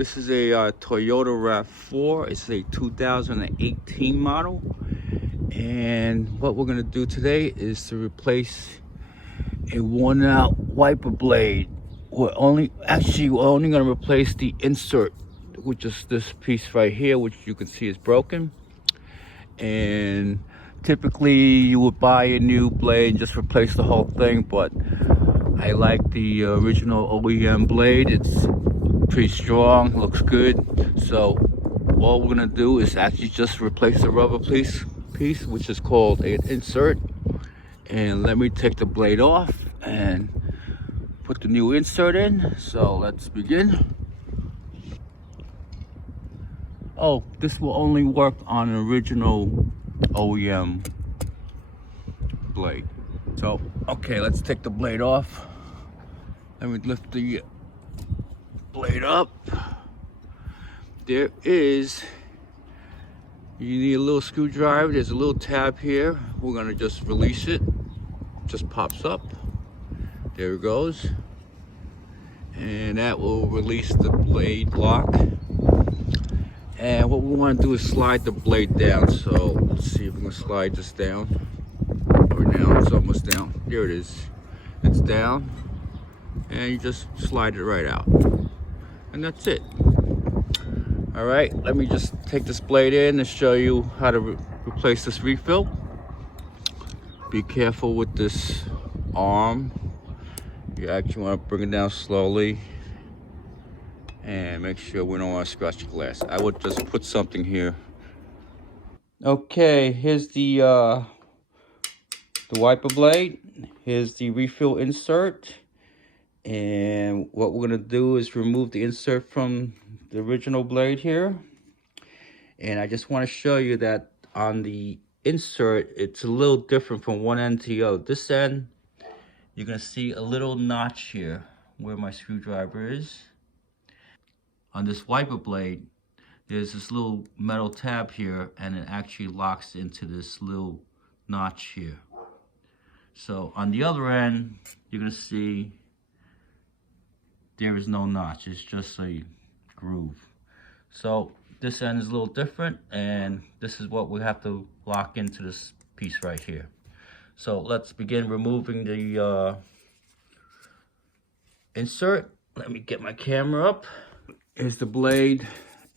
This is a Toyota RAV4. It's a 2018 model. And what we're gonna do today is to replace a worn out wiper blade. We're only gonna replace the insert, which is this piece right here, which you can see is broken. And typically you would buy a new blade and just replace the whole thing, but I like the original OEM blade. It's pretty strong, looks good. So all we're gonna do is actually just replace the rubber piece, which is called an insert. And let me take the blade off and put the new insert in. So let's begin. Oh, this will only work on an original OEM blade. So, okay, let's take the blade off. Let me lift the blade up. You need a little screwdriver. There's a little tab here. We're gonna just release it. Just pops up. There it goes. And that will release the blade lock. And what we want to do is slide the blade down. So let's see if we can slide this down. Or now it's almost down. There it is. It's down. And you just slide it right out. And that's it. All right, let me just take this blade in and show you how to replace this refill. Be careful with this arm. You actually want to bring it down slowly and make sure we don't want to scratch the glass. I would just put something here. Okay, here's the wiper blade. Here's the refill insert. And what we're gonna do is remove the insert from the original blade here. And I just want to show you that on the insert, it's a little different from one end to the other. This end, you're gonna see a little notch here where my screwdriver is. On this wiper blade, there's this little metal tab here, and it actually locks into this little notch here. So on the other end, you're gonna see there is no notch, it's just a groove. So this end is a little different, and this is what we have to lock into this piece right here. So let's begin removing the insert. Let me get my camera up. Here's the blade,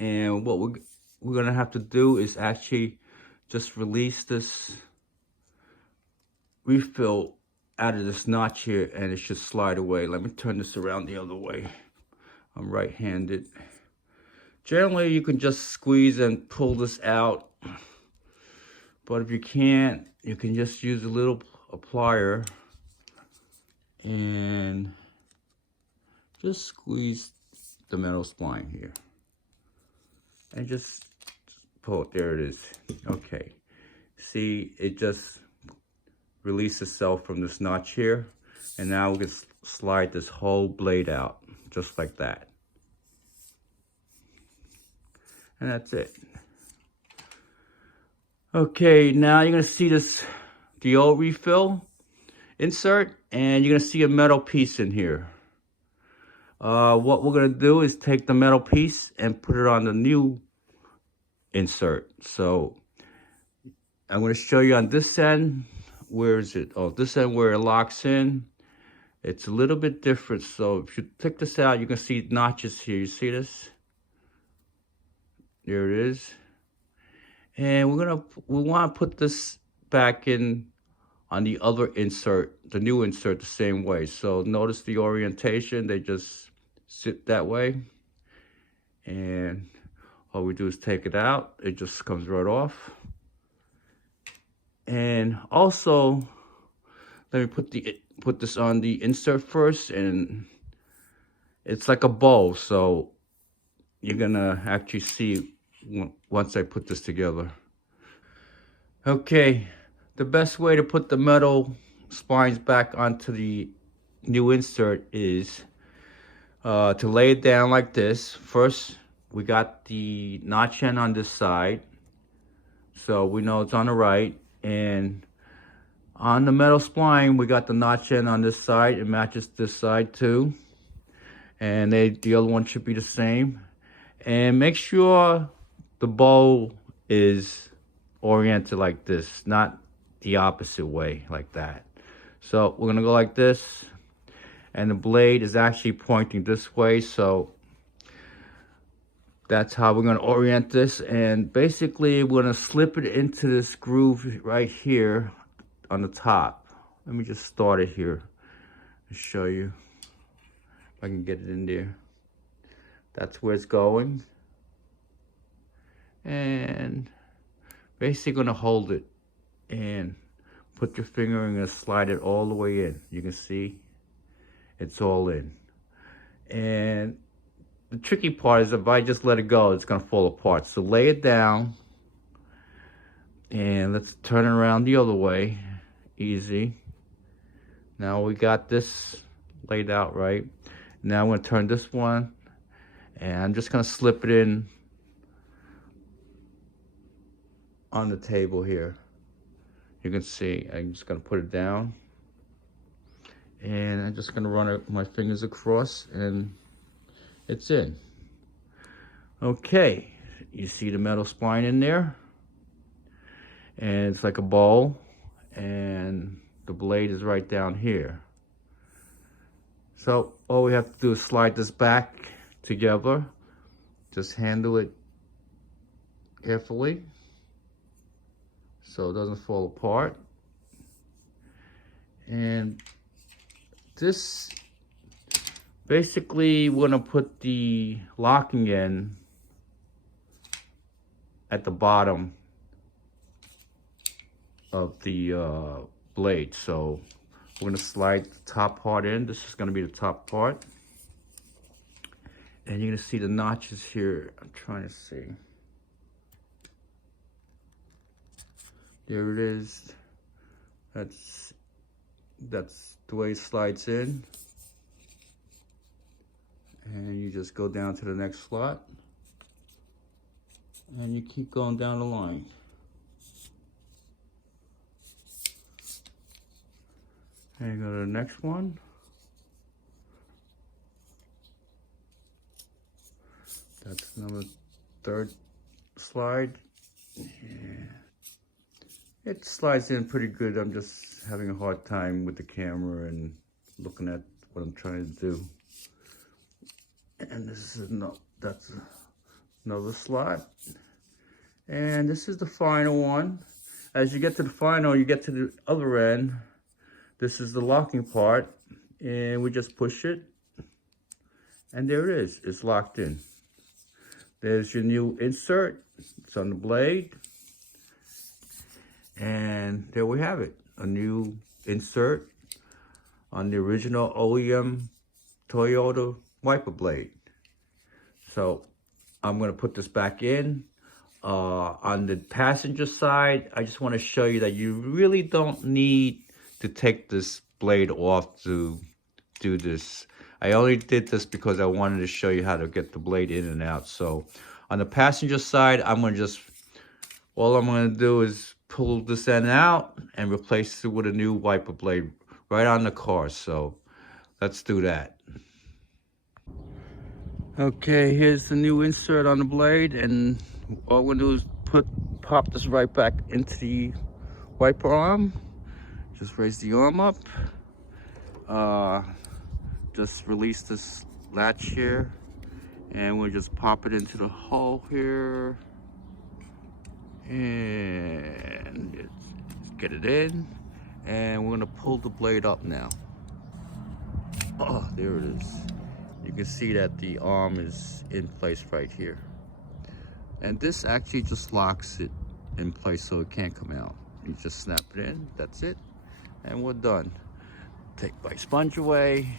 and what we're gonna have to do is actually just release this refill out of this notch here, and it should slide away. Let me turn this around the other way. I'm right-handed. Generally, you can just squeeze and pull this out, but if you can't, you can just use a little plier and just squeeze the metal spline here and just pull it. There it is. Okay, see, it just release itself from this notch here, and now we can slide this whole blade out just like that, and that's it. Okay, now you're gonna see the old refill insert, and you're gonna see a metal piece in here. What we're gonna do is take the metal piece and put it on the new insert. So I'm gonna show you on this end. Where is it? Oh, this end where it locks in. It's a little bit different. So if you take this out, you can see notches here. You see this? There it is. And we want to put this back in on the other insert, the new insert, the same way. So notice the orientation. They just sit that way. And all we do is take it out. It just comes right off. And also, let me put this on the insert first, and it's like a bow, so you're gonna actually see once I put this together. Okay, the best way to put the metal spines back onto the new insert is to lay it down like this. First, we got the notch end on this side, so we know it's on the right. And on the metal spline, we got the notch end on this side. It matches this side too. And the other one should be the same. And make sure the bowl is oriented like this, not the opposite way like that. So we're gonna go like this, and the blade is actually pointing this way, so that's how we're gonna orient this. And basically we're gonna slip it into this groove right here on the top. Let me just start it here and show you if I can get it in there. That's where it's going. And basically gonna hold it and put your finger and gonna slide it all the way in. You can see it's all in. And the tricky part is if I just let it go, it's gonna fall apart. So lay it down and let's turn it around the other way. Easy. Now we got this laid out right. Now I'm gonna turn this one and I'm just gonna slip it in on the table here. You can see I'm just gonna put it down and I'm just gonna run my fingers across and it's in. Okay, you see the metal spline in there, and it's like a bowl, and the blade is right down here. So all we have to do is slide this back together. Just handle it carefully so it doesn't fall apart. And this, basically we're gonna put the locking end at the bottom of the blade. So we're gonna slide the top part in. This is gonna be the top part. And you're gonna see the notches here. I'm trying to see. There it is. That's the way it slides in. And you just go down to the next slot. And you keep going down the line. And you go to the next one. That's number 3rd slide. Yeah. It slides in pretty good. I'm just having a hard time with the camera and looking at what I'm trying to do. And this is that's another slot. And this is the final one. As you get to the final, you get to the other end. This is the locking part, and we just push it, and there it is. It's locked in. There's your new insert. It's on the blade. And there we have it. A new insert on the original OEM Toyota wiper blade. So I'm gonna put this back in. On the passenger side, I just wanna show you that you really don't need to take this blade off to do this. I only did this because I wanted to show you how to get the blade in and out. So on the passenger side, all I'm gonna do is pull this end out and replace it with a new wiper blade right on the car. So let's do that. Okay, here's the new insert on the blade, and all we're gonna do is pop this right back into the wiper arm. Just raise the arm up. Just release this latch here, and we'll just pop it into the hole here. And let's get it in, and we're gonna pull the blade up now. Oh, there it is. You can see that the arm is in place right here. And this actually just locks it in place so it can't come out. You just snap it in, that's it, and we're done. Take my sponge away.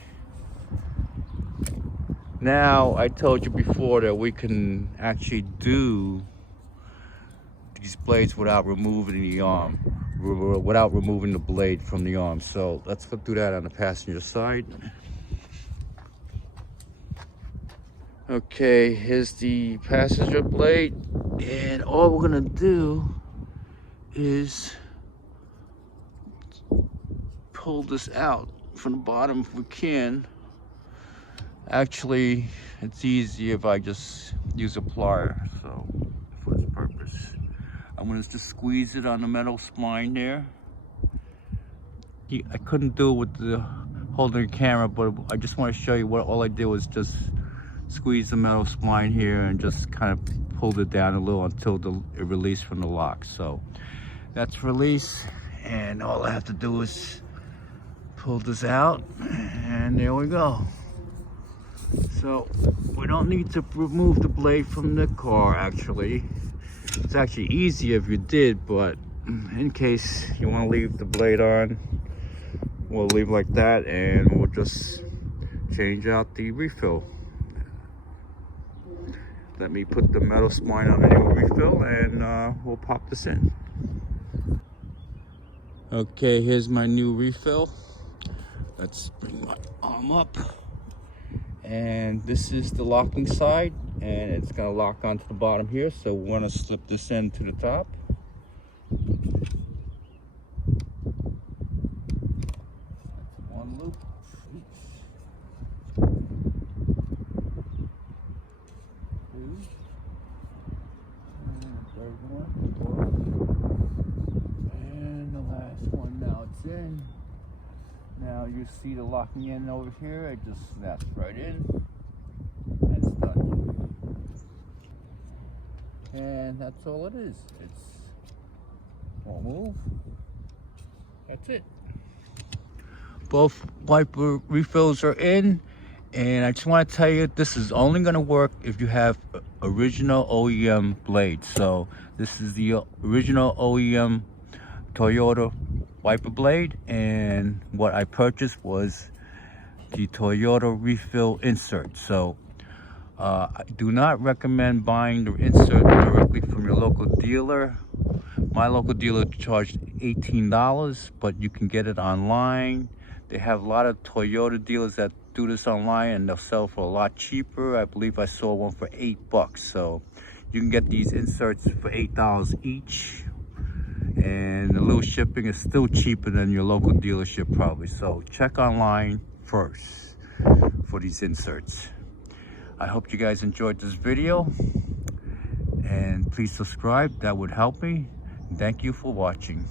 Now, I told you before that we can actually do these blades without removing the arm, without removing the blade from the arm. So let's go do that on the passenger side. Okay, here's the passenger blade, and all we're gonna do is pull this out from the bottom if we can. Actually, it's easy if I just use a plier, so for this purpose. I'm gonna just squeeze it on the metal spline there. I couldn't do it with the holding the camera, but I just want to show you what all I did was just squeeze the metal spline here and just kind of pulled it down a little until it released from the lock. So that's release, and all I have to do is pull this out, and there we go. So we don't need to remove the blade from the car. Actually, it's actually easy if you did, but in case you want to leave the blade on, we'll leave like that, and we'll just change out the refill. Let me put the metal spline on the new refill, and we'll pop this in. Okay, here's my new refill. Let's bring my arm up. And this is the locking side, and it's gonna lock onto the bottom here, so we want to slip this in to the top. That's one loop. Two. And the third one. And the last one. Now it's in. Now you see the locking in over here. It just snaps right in, and it's done. And that's all it is. It's won't move. That's it. Both wiper refills are in, and I just want to tell you, this is only going to work if you have original OEM blades. So this is the original OEM Toyota wiper blade, and what I purchased was the Toyota refill insert. So I do not recommend buying the insert directly from your local dealer. My local dealer charged $18, but you can get it online. They have a lot of Toyota dealers that do this online, and they'll sell for a lot cheaper. I believe I saw one for $8. So you can get these inserts for $8 each. And the little shipping is still cheaper than your local dealership probably. So check online first for these inserts. I hope you guys enjoyed this video, and please subscribe. That would help me. Thank you for watching.